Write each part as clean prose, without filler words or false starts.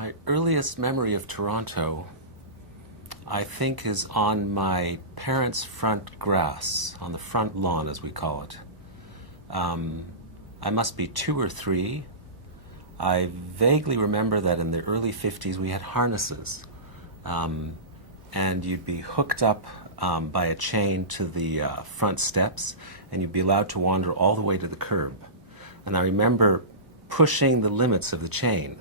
My earliest memory of Toronto, I think, is on my parents' front grass, on the front lawn, as we call it. I must be 2 or 3. I vaguely remember that in the early 50s we had harnesses, and you'd be hooked up by a chain to the front steps, and you'd be allowed to wander all the way to the curb. And I remember pushing the limits of the chain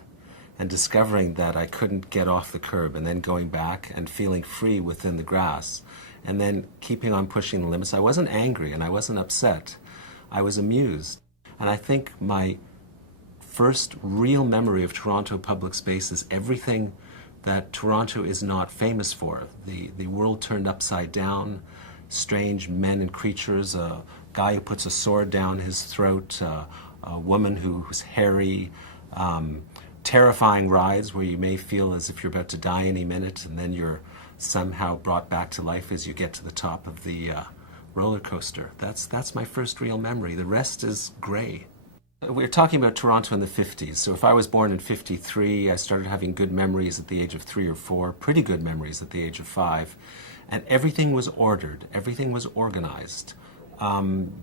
and discovering that I couldn't get off the curb, and then going back and feeling free within the grass, and then keeping on pushing the limits. I wasn't angry and I wasn't upset. I was amused. And I think my first real memory of Toronto public space is everything that Toronto is not famous for. The world turned upside down, strange men and creatures, a guy who puts a sword down his throat, a woman who's hairy, terrifying rides where you may feel as if you're about to die any minute, and then you're somehow brought back to life as you get to the top of the roller coaster. That's my first real memory. The rest is gray. We're talking about Toronto in the 50s. So if I was born in 53, I started having good memories at the age of 3 or 4, pretty good memories at the age of 5. And everything was ordered. Everything was organized.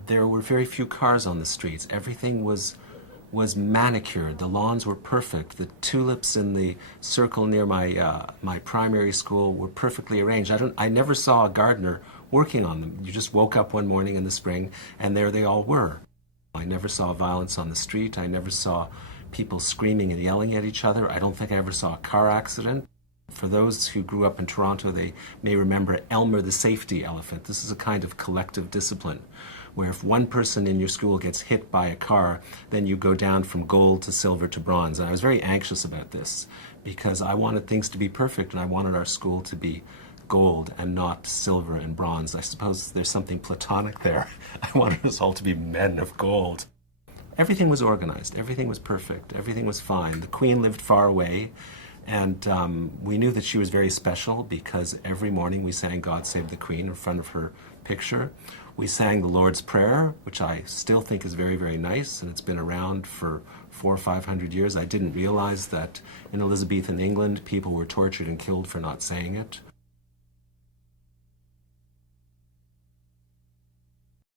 There were very few cars on the streets. Everything was manicured. The lawns were perfect. The tulips in the circle near my primary school were perfectly arranged. I never saw a gardener working on them. You just woke up one morning in the spring and there they all were. I never saw violence on the street. I never saw people screaming and yelling at each other. I don't think I ever saw a car accident. For those who grew up in Toronto, they may remember Elmer the safety elephant. This is a kind of collective discipline where if one person in your school gets hit by a car, then you go down from gold to silver to bronze. And I was very anxious about this because I wanted things to be perfect and I wanted our school to be gold and not silver and bronze. I suppose there's something platonic there. I wanted us all to be men of gold. Everything was organized. Everything was perfect. Everything was fine. The Queen lived far away, and we knew that she was very special because every morning we sang God Save the Queen in front of her picture. We sang the Lord's Prayer, which I still think is very, very nice, and it's been around for 400 or 500 years. I didn't realize that in Elizabethan England people were tortured and killed for not saying it.